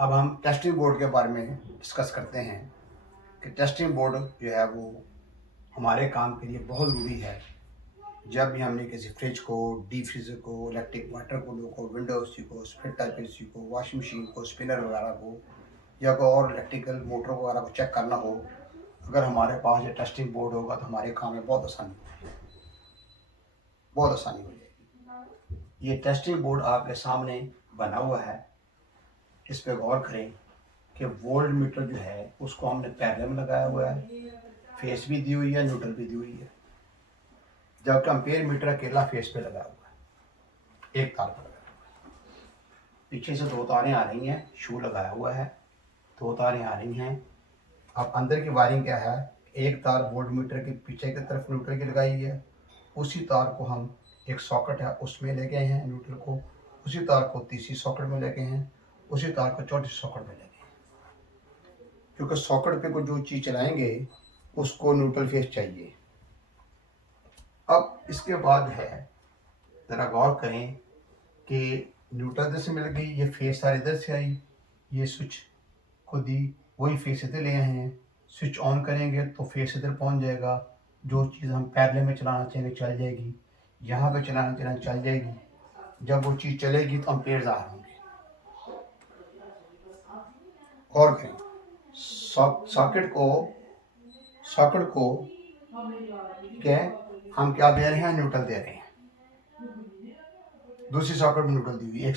अब हम testing board के बारे में डिस्कस करते हैं कि टेस्टिंग बोर्ड जो है वो हमारे काम के लिए बहुत ज़रूरी है। जब भी हमने किसी फ्रिज को, डीप फ्रीज़र को, इलेक्ट्रिक वाटर कूलर को, विंडो एसी को, स्प्लिट टाइप एसी को, वॉशिंग मशीन को, स्पिनर वगैरह को या कोई और इलेक्ट्रिकल मोटर वगैरह को चेक करना हो, अगर हमारे पास ये टेस्टिंग बोर्ड होगा तो हमारे काम में बहुत आसानी होगी, बहुत आसानी हो जाएगी। ये टेस्टिंग बोर्ड आपके सामने बना हुआ है, इस पर गौर करें कि वोल्ट मीटर जो है उसको हमने पैरेलल में लगाया हुआ है, फेस भी दी हुई है, न्यूट्रल भी दी हुई है, जबकि एम्पेयर मीटर अकेला फेस पे लगा हुआ है, एक तार पर लगा हुआ है। पीछे से दो तारें आ रही हैं, शू लगाया हुआ है, दो तारें आ रही हैं। अब अंदर की वायरिंग क्या है, एक तार वोल्ट मीटर के पीछे की तरफ न्यूट्रल की लगाई है, उसी तार को हम एक सॉकेट है उसमें ले गए हैं न्यूट्रल को, उसी तार को तीसरी सॉकेट में ले गए हैं, उसी तार को चौथी सॉकेट में ले गए हैं, क्योंकि सॉकेट पे को जो चीज़ चलाएंगे उसको न्यूट्रल फेस चाहिए। अब इसके बाद है, ज़रा गौर करें कि न्यूट्रल इधर से मिल गई, ये फेस सारी इधर से आई, ये स्विच को दी, वही फेस इधर ले आए हैं। स्विच ऑन करेंगे तो फेस इधर पहुंच जाएगा, जो चीज़ हम पैरेलल में चलाना चाहेंगे चल जाएगी, यहाँ पे चलाना चल जाएगी। जब वो चीज़ चलेगी तो एम्पेयर ज़ाहिर होंगे। गौर करें, सॉकेट को ठीक है, हम क्या दे रहे हैं, न्यूट्रल दे रहे हैं। दूसरी सॉकेट में न्यूट्रल दी हुई, एक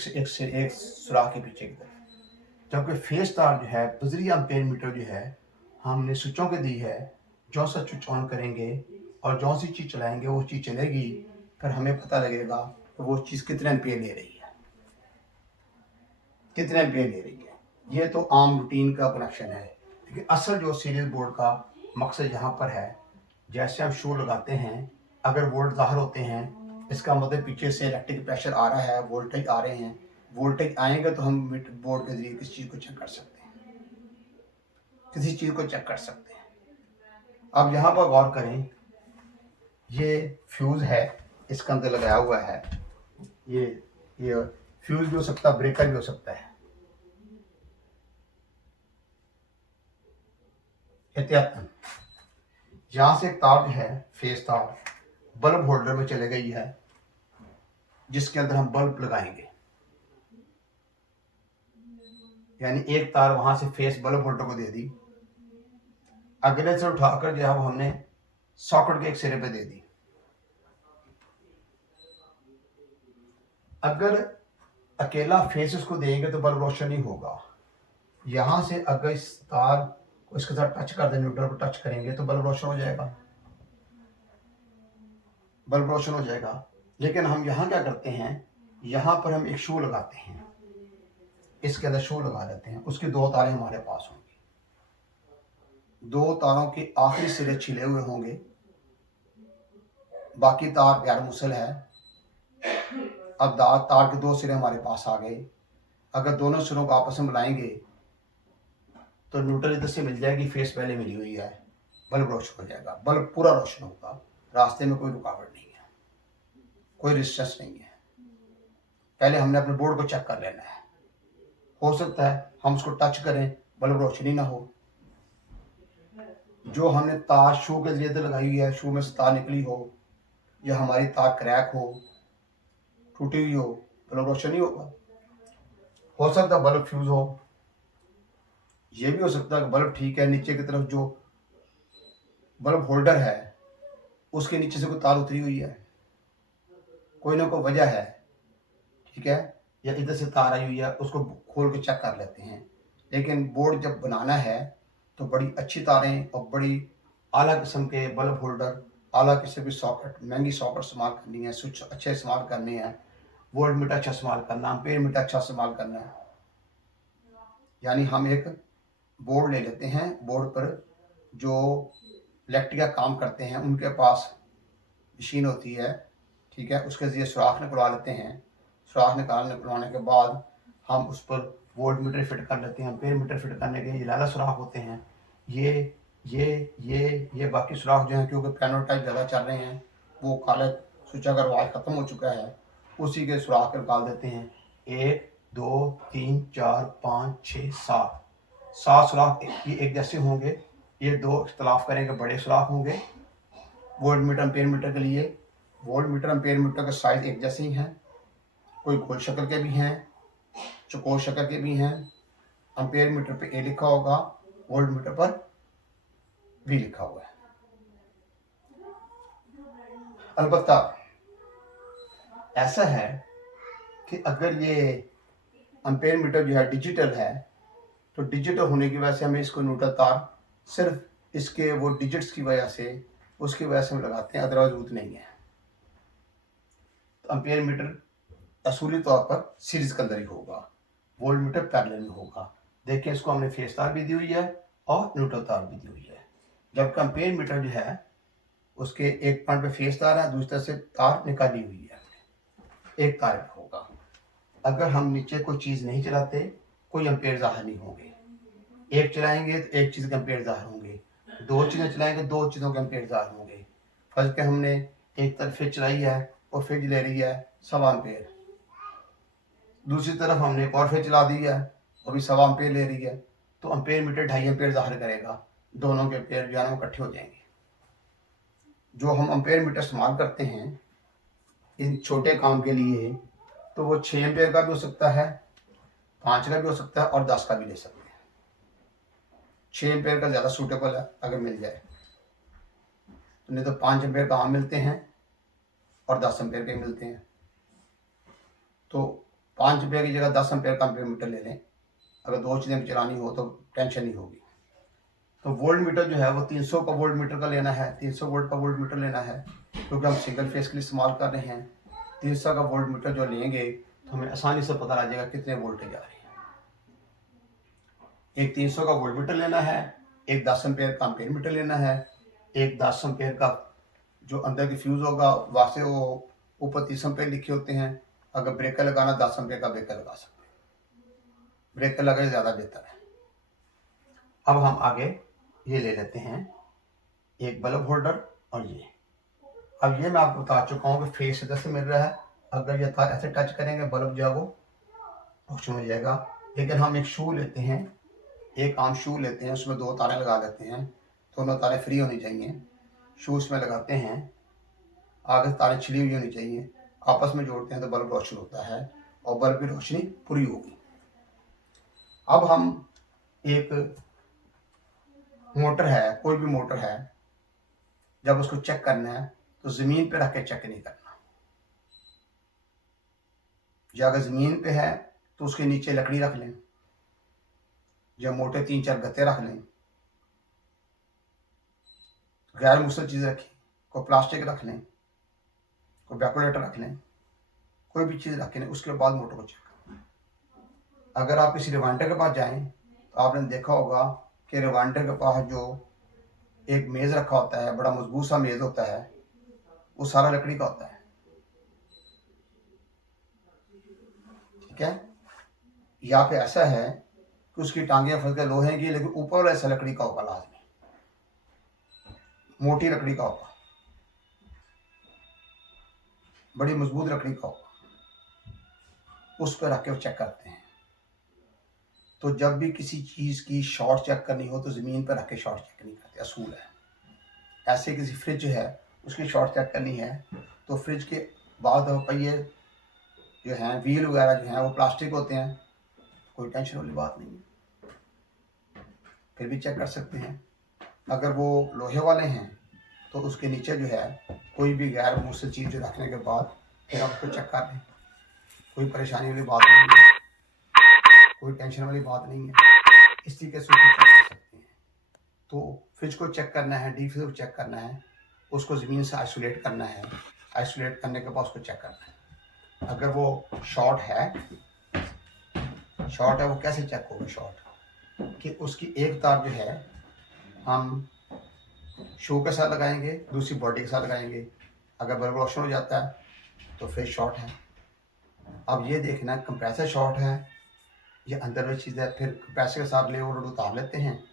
सुराख के पीछे की तरफ। जबकि फेस तार जो है, बजरी एम्पेयर मीटर जो है, हमने स्विचों के दी है। जो सा स्विच ऑन करेंगे और जो सी चीज़ चलाएंगे वो चीज़ चलेगी, फिर हमें पता लगेगा कि वो चीज़ कितने एम्पेयर ले रही है, कितने एम्पेयर ले रही है। ये तो आम रूटीन का कनेक्शन है, लेकिन असल जो सीरीज बोर्ड का मकसद यहाँ पर है, जैसे हम शू लगाते हैं, अगर वोल्ट ज़ाहिर होते हैं, इसका मतलब पीछे से इलेक्ट्रिक प्रेशर आ रहा है, वोल्टेज आ रहे हैं, वोल्टेज आएंगे तो हम बोर्ड के जरिए किसी चीज़ को चेक कर सकते हैं, किसी चीज़ को चेक कर सकते हैं। अब यहाँ पर गौर करें, ये फ्यूज़ है, इसके अंदर लगाया हुआ है। ये फ्यूज़ भी हो सकता है, ब्रेकर भी हो सकता है। एहतियातन यहाँ से एक तार जो है, फेस तार बल्ब होल्डर में चले गई है, जिसके अंदर हम बल्ब लगाएंगे। यानी एक तार वहां से फेस बल्ब होल्डर को दे दी, अगले से उठाकर जो है वो हमने सॉकेट के एक सिरे पे दे दी। अगर अकेला फेस उसको देंगे तो बल्ब रोशन नहीं होगा। यहां से अगर इस तार को इसके साथ टच कर दें, न्यूट्रल को टच करेंगे तो बल्ब रोशन हो जाएगा, बल्ब रोशन हो जाएगा। लेकिन हम यहाँ क्या करते हैं, यहाँ पर हम एक शू लगाते हैं, इसके अंदर शू लगा देते हैं, उसकी दो तारें हमारे पास होंगी, दो तारों के आखिरी सिरे छिले हुए होंगे, बाकी तार गैर मुसल है। अब तार के दो सिरे हमारे पास आ गए, अगर दोनों सिरों को आपस में मिलाएंगे तो न्यूट्रल इधर से मिल जाएगी, फेस पहले मिली हुई है, बल्ब रोशन हो जाएगा, बल्ब पूरा रोशन होगा, रास्ते में कोई रुकावट नहीं है, कोई रेजिस्टेंस नहीं है। पहले हमने अपने बोर्ड को चेक कर लेना है, हो सकता है हम उसको टच करें, बल्ब रोशनी ना हो, जो हमने तार शू के जरिए लगाई हुई है, शू में से तार निकली हो या हमारी तार क्रैक हो, टूटी हुई हो, बल्ब रोशन नहीं होगा। हो सकता है बल्ब फ्यूज हो, ये भी हो सकता है कि बल्ब ठीक है, नीचे की तरफ जो बल्ब होल्डर है उसके नीचे से कोई तार उतरी हुई है, कोई ना कोई वजह है, ठीक है, या इधर से तार आई हुई है, उसको खोल के चेक कर लेते हैं। लेकिन बोर्ड जब बनाना है तो बड़ी अच्छी तारें और बड़ी आला किस्म के बल्ब होल्डर, आला किस्म की सॉकेट, महंगी सॉकेट इस्तेमाल करनी है, स्विच अच्छे इस्तेमाल करने हैं, वोल्ट मीटर अच्छा इस्तेमाल करना, एम्पेयर मीटर अच्छा इस्तेमाल करना है। यानी हम एक बोर्ड ले लेते हैं, बोर्ड पर जो इलेक्ट्रिक का काम करते हैं उनके पास मशीन होती है, ठीक है, उसके जरिए सुराख निकलवा लेते हैं। सुराख निकलवाने के बाद हम उस पर वोल्ट मीटर फिट कर लेते हैं, एम्पेयर मीटर फिट करने के ये लाला सुराख होते हैं। ये बाकी सुराख जो हैं, क्योंकि पैनल टाइप ज़्यादा चल रहे हैं, वो काले स्विच अगर आवाज़ ख़त्म हो चुका है, उसी के सुराख निकाल देते हैं। एक 2 3 4 5 6 7 7 सुराख ये एक जैसे होंगे। ये दो इख्तलाफ करेंगे, बड़े सुराख होंगे वोल्ट मीटर एम्पेयर मीटर के लिए। वोल्ट मीटर एम्पेयर मीटर का साइज एक जैसे ही हैं, कोई गोल शक्ल के भी हैं, चौकोर शक्ल के भी हैं। एम्पेयर मीटर पे ए लिखा होगा, वोल्ट मीटर पर भी लिखा हुआ है। अलबत्ता ऐसा है कि अगर ये एम्पेयर मीटर जो है डिजिटल है, तो डिजिटल होने की वजह से हमें इसको न्यूट्रल तार सिर्फ इसके वो डिजिट्स की वजह से, उसकी वजह से हम लगाते हैं, अदरवाइज जरूरत नहीं है। तो एम्पेयर मीटर असूली तौर पर सीरीज के अंदर ही होगा, वोल्ट मीटर पैरेलल में होगा। देखिए इसको हमने फेस तार भी दी हुई है और न्यूट्रल तार भी दी हुई है। जबकि एम्पेयर मीटर जो है उसके एक पॉइंट पे फेस तार है, दूसरी तरफ से तार निकाली हुई है, एक तार पे होगा। अगर हम नीचे कोई चीज़ नहीं चलाते, कोई एम्पेयर ज़ाहिर नहीं होंगे। एक चलाएंगे तो एक चीज़ के एम्पेयर ज़ाहिर होंगे, दो चीज़ें चलाएंगे दो चीज़ों के एम्पेयर ज़ाहिर होंगे। फर्ज के हमने एक तरफ फ्रिज चलाई है और फ्रिज ले रही है 1.25 एम्पेयर, दूसरी तरफ हमने एक और फ्रिज चला दी है और भी 1.25 एम्पेयर ले रही है, तो एम्पेयर मीटर 2.5 एम्पेयर ज़ाहिर करेगा, दोनों के एम्पेयर जो है ना इकट्ठे हो जाएंगे। जो हम एम्पेयर मीटर इस्तेमाल करते हैं इन छोटे काम के लिए, तो वो 6 एम्पेयर का भी हो सकता है, 5 का भी हो सकता है और 10 का भी ले सकते हैं। 6 एम्पेयर का ज़्यादा सूटेबल है अगर मिल जाए, तो नहीं तो 5 एम्पेयर का आम मिलते हैं और 10 एम्पेयर के मिलते हैं। तो 5 एम्पेयर की जगह 10 एम्पेयर का एम्पेयर मीटर ले लें, अगर दो चीज़ें भी चलानी हो तो टेंशन नहीं होगी। तो वोल्ट मीटर जो है वो 300 का वोल्ट मीटर का लेना है, 300 वोल्ट का वोल्ट मीटर लेना है, क्योंकि हम सिंगल फेस के लिए इस्तेमाल कर रहे हैं। 300 का वोल्ट मीटर जो लेंगे तो हमें आसानी से पता लग जाएगा कितने वोल्टेज आ रहे हैं। एक 300 का वोल्ट मीटर लेना है, एक 10 एम्पेयर का एम्पेयर मीटर लेना है। एक 10 एम्पेयर का जो अंदर की फ्यूज़ होगा वास्ते वो ऊपर 30 एम्पेयर लिखे होते हैं। अगर ब्रेकर लगाना 10 एम्पेयर का ब्रेकर लगा सकते हैं, ब्रेकर लगाए ज़्यादा बेहतर है। अब हम आगे ये ले लेते हैं एक बल्ब होल्डर और ये। अब ये मैं आपको बता चुका हूँ कि फेस इधर से मिल रहा है, अगर ये तार ऐसे टच करेंगे बल्ब जो है वो रोशन हो जाएगा। लेकिन हम एक शू लेते हैं, एक आम शू लेते हैं, उसमें 2 तारें लगा लेते हैं, दोनों तारें फ्री होनी चाहिए। शू उसमें लगाते हैं, आगे से तारें छिड़ी हुई होनी चाहिए, आपस में जोड़ते हैं तो बल्ब रोशन होता है और बल्ब की रोशनी पूरी होगी। अब हम एक मोटर है, कोई भी मोटर है, जब उसको चेक करना है तो ज़मीन पे रख के चेक नहीं करना। या अगर ज़मीन पे है तो उसके नीचे लकड़ी रख लें, या मोटे 3-4 गत्ते रख लें, गैर मुसल चीज़ रखें, कोई प्लास्टिक रख लें, कोई वैक्यूलेटर रख लें, कोई भी चीज़ रख लें, उसके बाद मोटर को चेक करें। अगर आप किसी रिवाइंडर के पास जाएं तो आपने देखा होगा कि रिवाइंडर के पास जो एक मेज़ रखा होता है, बड़ा मजबूत सा मेज़ होता है, वो सारा लकड़ी का होता है, ठीक है। या फिर ऐसा है कि उसकी टांगें फंस लोहे की, लेकिन ऊपर वाला ऐसा लकड़ी का होगा, लाजमी मोटी लकड़ी का होगा, बड़ी मजबूत लकड़ी का होगा, उस पर रख के चेक करते हैं। तो जब भी किसी चीज़ की शॉर्ट चेक करनी हो तो ज़मीन पर रख के शॉर्ट चेक नहीं करते, असूल है। ऐसे किसी फ्रिज है उसकी शॉर्ट चेक करनी है तो फ्रिज के बाद पहिए जो हैं, व्हील वगैरह जो हैं वो प्लास्टिक होते हैं, कोई टेंशन वाली बात नहीं है, फिर भी चेक कर सकते हैं। अगर वो लोहे वाले हैं तो उसके नीचे जो है कोई भी गैर मुझसे चीज़ रखने के बाद फिर आप उसको चेक कर लें, कोई परेशानी वाली बात नहीं है, कोई टेंशन वाली बात नहीं है, इस तरीके से उसको चेक कर सकते हैं। तो फ्रिज को चेक करना है, डीप फ्रीजर को चेक करना है, उसको ज़मीन से आइसोलेट करना है, आइसोलेट करने के बाद उसको चेक करना है। अगर वो शॉर्ट है वो कैसे चेक होगा शॉर्ट, कि उसकी एक तार जो है हम शू के साथ लगाएंगे, दूसरी बॉडी के साथ लगाएंगे, अगर बल्ब रोशन हो जाता है तो फिर शॉर्ट है। अब ये देखना कंप्रेसर शॉर्ट है या अंदर में चीज़ है, फिर कंप्रेसर के साथ ले और उतार लेते हैं,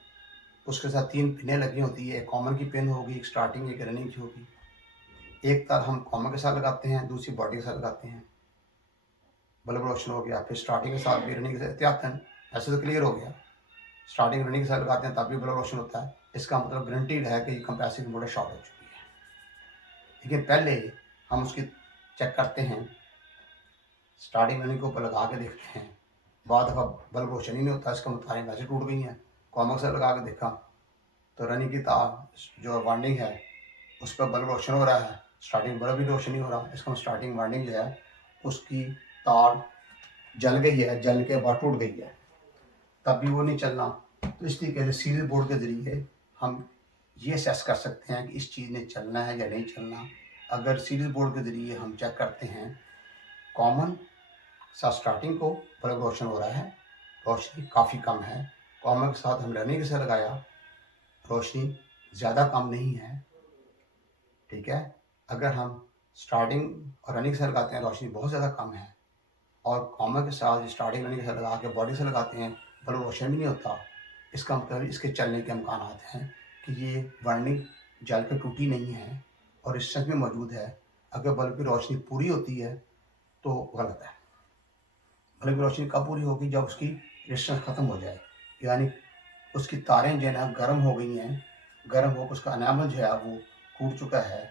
उसके साथ 3 पिनें लगी होती है, एक कॉमन की पिन होगी, एक स्टार्टिंग एक रनिंग की होगी। एक तार हम कॉमन के साथ लगाते हैं, दूसरी बॉडी के साथ लगाते हैं। बल्ब रोशन हो गया, फिर स्टार्टिंग के साथ भी रनिंग के साथ एहतियातन, ऐसे तो क्लियर हो गया, स्टार्टिंग रनिंग के साथ लगाते हैं तब भी बल्ब रोशन होता है, इसका मतलब गारंटीड है कि कंप्रेसर की मोटर शॉर्ट हो चुकी है। लेकिन पहले हम उसकी चेक करते हैं, स्टार्टिंग रनिंग के ऊपर लगा के देखते हैं, बाद दफ़ा बल्ब रोशन ही नहीं होता, इसका मतलब तारें वैसे टूट गई हैं। कॉमक से लगा के देखा तो रनिंग की तार जो वाइंडिंग है उस पर बल्ब रोशन हो रहा है, स्टार्टिंग बल्ब भी रोशन नहीं हो रहा, इसका स्टार्टिंग वाइंडिंग जो है उसकी तार जल गई है, जल के बाद टूट गई है, तब भी वो नहीं चलना। तो इस तरीके से सीरीज बोर्ड के ज़रिए हम ये असेस कर सकते हैं कि इस चीज़ ने चलना है या नहीं चलना। अगर सीरीज बोर्ड के ज़रिए हम चेक करते हैं, कॉमन सा स्टार्टिंग को बल्ब रोशन हो रहा है, रोशनी काफ़ी कम है, कॉमन के साथ हम रनिंग से लगाया, रोशनी ज़्यादा कम नहीं है, ठीक है। अगर हम स्टार्टिंग और रनिंग से लगाते हैं, रोशनी बहुत ज़्यादा कम है, और कॉमन के साथ स्टार्टिंग रनिंग से लगा के बॉडी से लगाते हैं, बल्ब रोशन भी नहीं होता, इसका मतलब इसके चलने के इम्कान हैं कि ये वाइंडिंग जल कर टूटी नहीं है और रेजिस्टेंस में मौजूद है। अगर बल्ब की रोशनी पूरी होती है तो गलत है। बल्ब की रोशनी कब पूरी होगी? जब उसकी रेजिस्टेंस ख़त्म हो जाए, यानी उसकी तारें जो है ना गर्म हो गई हैं, गर्म होकर उसका एनामल जो है वो टूट चुका है,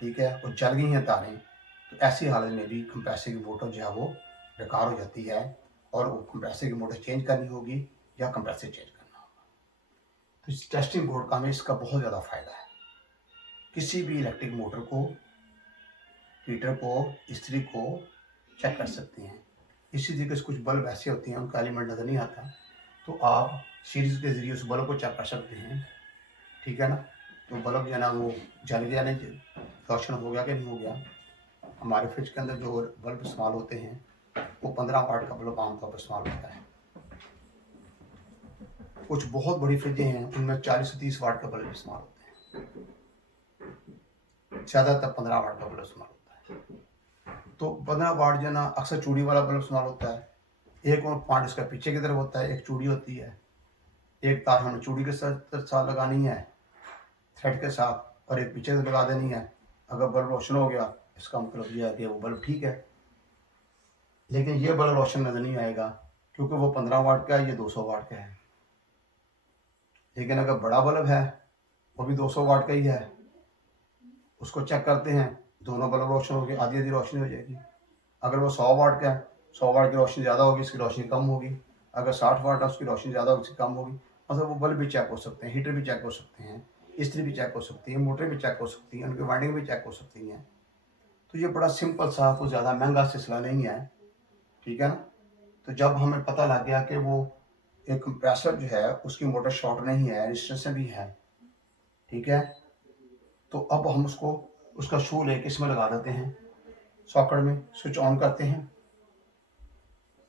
ठीक है, वो जल गई हैं तारें, तो ऐसी हालत में भी कंप्रेसर की मोटर जो है वो बेकार हो जाती है और वो कंप्रेसर की मोटर चेंज करनी होगी या कंप्रेसर चेंज करना होगा। तो इस टेस्टिंग बोर्ड का हमें इसका बहुत ज़्यादा फ़ायदा है। किसी भी इलेक्ट्रिक मोटर को, हीटर को, इस्त्री को चेक कर सकते हैं। इसी तरीके से कुछ बल्ब ऐसे होते हैं उनका एलिमेंट नज़र नहीं आता, तो आप सीरीज़ के ज़रिए उस बल्ब को चेक कर सकते हैं, ठीक है ना। तो बल्ब जो है ना वो जल गया नहीं, रोशन हो गया कि नहीं हो गया। हमारे फ्रिज के अंदर जो बल्ब इस्तेमाल होते हैं वो 15 वाट का बल्ब आमतौर पर इस्तेमाल होता है। कुछ बहुत बड़ी फ्रिजें हैं उनमें 40 से 30 वाट का बल्ब इस्तेमाल होते हैं, ज़्यादातर 15 वाट का बल्ब इस्तेमाल होता है। तो 15 वाट जो ना अक्सर चूड़ी वाला बल्ब इस्तेमाल होता है। एक और पॉइंट इसका पीछे की तरफ होता है, एक चूड़ी होती है, एक तार हमें चूड़ी के साथ लगानी है थ्रेड के साथ, और एक पीछे से लगा देनी है। अगर बल्ब रोशन हो गया इसका मतलब ये है कि वो बल्ब ठीक है। लेकिन ये बल्ब रोशन नज़र नहीं आएगा क्योंकि वो 15 वाट का है, ये 200 वाट का है। लेकिन अगर बड़ा बल्ब है वो भी 200 वाट का ही है, उसको चेक करते हैं, दोनों बल्ब रोशन हो गए, आधी आधी रोशनी हो जाएगी। अगर वो 100 वाट का है, 100 वाट की रोशनी ज़्यादा होगी, इसकी रोशनी कम होगी। अगर 60 वाट है उसकी रोशनी ज़्यादा होगी, इसकी कम होगी। मतलब वो बल्ब भी चेक हो सकते हैं, हीटर भी चेक हो सकते हैं, इस्त्री भी चेक हो सकती है, मोटर भी चेक हो सकती हैं, उनकी वाइंडिंग भी चेक हो सकती हैं। तो ये बड़ा सिंपल सा, कुछ ज़्यादा महंगा सिलसिला नहीं है, ठीक है ना। तो जब हमें पता लग गया कि वो एक कंप्रेसर जो है उसकी मोटर शॉर्ट नहीं है, रेजिस्टेंस भी है, ठीक है, तो अब हम उसको उसका शू लेके इसमें लगा देते हैं, सॉकेट में स्विच ऑन करते हैं,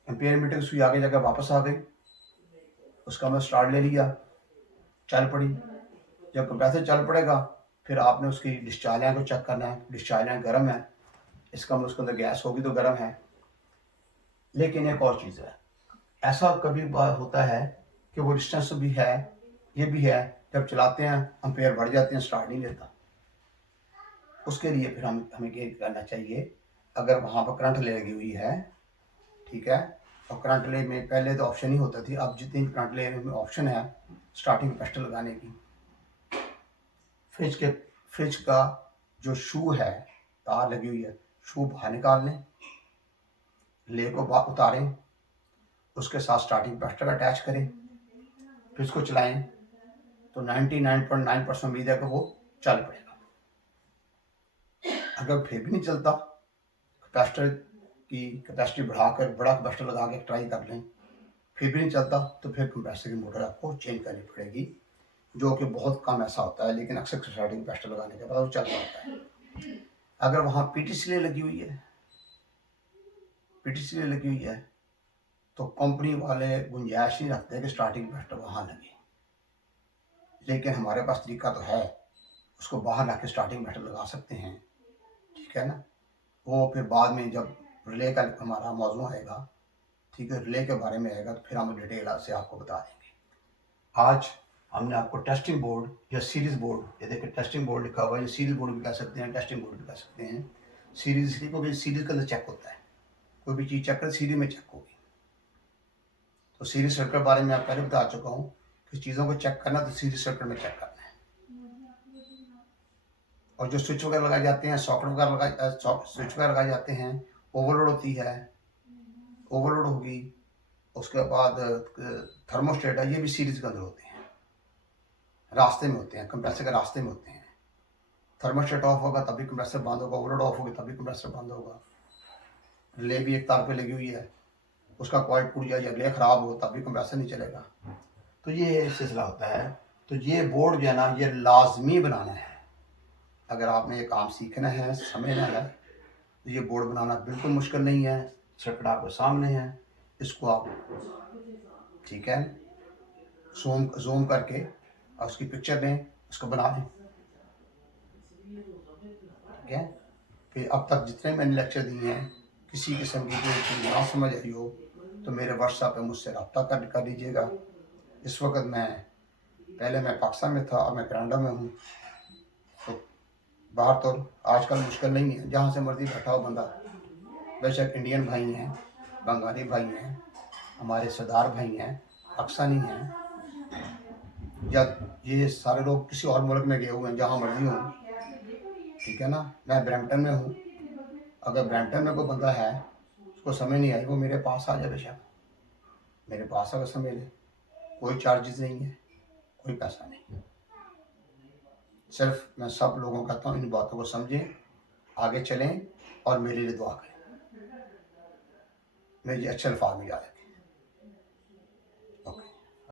एम्पियर मीटर की सुई आगे जाकर वापस आ गई, उसका हमने स्टार्ट ले लिया, चल पड़ी। जब कंप्रेसर चल पड़ेगा फिर आपने उसकी डिस्चार्ज लाइन को चेक करना है, डिस्चार्ज लाइन गर्म है, इसका मतलब उसके अंदर गैस होगी तो गर्म है। लेकिन एक और चीज़ है, ऐसा कभी बार होता है कि वो रेजिस्टेंस भी है, ये भी है, जब चलाते हैं एम्पियर बढ़ जाते हैं, स्टार्ट नहीं लेता। उसके लिए फिर हमें क्या करना चाहिए, अगर वहाँ पर करंट ले लगी हुई है, ठीक है, और करंट ले में पहले तो ऑप्शन ही होता थी, अब जितनी करंट ले में ऑप्शन है स्टार्टिंग कैपेसिटर लगाने की, फ्रिज का जो शू है, तार लगी हुई है, शू बाहर निकाल लें, ले को उतारें, उसके साथ स्टार्टिंग कैपेसिटर अटैच करें, फ्रिज को चलाएं, तो 99.9% उम्मीद है कि वो चल पड़ेगा। अगर फिर भी नहीं चलता, कैपेसिटर की कैपेसिटी बढ़ाकर बड़ा कैपेसिटर लगा के ट्राई कर लें, फिर भी नहीं चलता, तो फिर कंप्रेसर की मोटर आपको चेंज करनी पड़ेगी, जो कि बहुत कम ऐसा होता है, लेकिन अक्सर स्टार्टिंग कैपेसिटर लगाने के बाद वो चल पाता है। अगर वहाँ पीटीसी लगी हुई है, पीटीसी लगी हुई है, तो कंपनी वाले गुंजाइश नहीं रखते कि स्टार्टिंग कैपेसिटर वहाँ लगे, लेकिन हमारे पास तरीका तो है, उसको बाहर ला के स्टार्टिंग कैपेसिटर लगा सकते हैं, ठीक है ना। वो फिर बाद में जब रिले का हमारा मौजू आएगा, ठीक है, रिले के बारे में आएगा, तो फिर हम डिटेल से आपको बता देंगे। आज हमने आपको टेस्टिंग बोर्ड या सीरीज बोर्ड, ये देखिए टेस्टिंग बोर्ड लिखा हुआ है, सीरीज बोर्ड भी कह सकते हैं, टेस्टिंग बोर्ड भी कह सकते हैं। सीरीज इसलिए क्योंकि सीरीज का अंदर चेक होता है, कोई भी चीज़ चेक करें सीरीज में चेक होगी। तो सीरीज सर्किट के बारे में आप पहले बता चुका हूँ कि चीज़ों को चेक करना तो सीरीज सर्किट में चेक करना है। और जो स्विच वगैरह लगाए जाते हैं, सॉकेट वगैरह स्विच वगैरह लगाए जाते हैं, ओवरलोड होती है, ओवरलोड होगी, उसके बाद थर्मोस्टेट है, ये भी सीरीज के अंदर होते हैं, रास्ते में होते हैं, कंप्रेसर के रास्ते में होते हैं। थर्मोस्टेट ऑफ होगा तभी कंप्रेसर बंद होगा, ओवरलोड ऑफ होगी तभी कंप्रेसर बंद होगा। रिले भी एक तार पे लगी हुई है, उसका कॉइल टूट जाए या रिले खराब हो तभी कंप्रेसर नहीं चलेगा। तो ये सिलसिला होता है। तो ये बोर्ड जो है ना, ये लाजमी बनाना है। अगर आपने ये काम सीखना है, समझना है, तो ये बोर्ड बनाना बिल्कुल मुश्किल नहीं है। सर्किट आपके सामने है, इसको आप ठीक है जूम करके और उसकी पिक्चर लें, उसको बना लें, ठीक है। फिर अब तक जितने मैंने लेक्चर दिए हैं, किसी किस्म की कोई चीज़ ना समझ आई हो तो मेरे व्हाट्सएप पे मुझसे रब्ता कर लीजिएगा। इस वक्त पहले मैं पाकिस्तान में था, अब मैं कनाडा में हूँ। तो बाहर तो आजकल मुश्किल नहीं है, जहाँ से मर्जी बैठा हो बंदा, बेशक इंडियन भाई हैं, बंगाली भाई हैं, हमारे सरदार भाई हैं, पाकिस्तानी हैं, या ये सारे लोग किसी और मुल्क में गए हुए हैं, जहाँ मर्जी हों, ठीक है ना। मैं ब्रैम्पटन में हूँ, अगर ब्रैम्पटन में कोई बंदा है उसको समझ नहीं आई, वो मेरे पास आ जाए, बेशक मेरे पास आकर समझ ले, कोई चार्जेस नहीं है, कोई पैसा नहीं। सिर्फ मैं सब लोगों को कहता हूँ इन बातों को समझें, आगे चलें और मेरे लिए दुआ करें। मेरे अच्छे अल्फाज में याद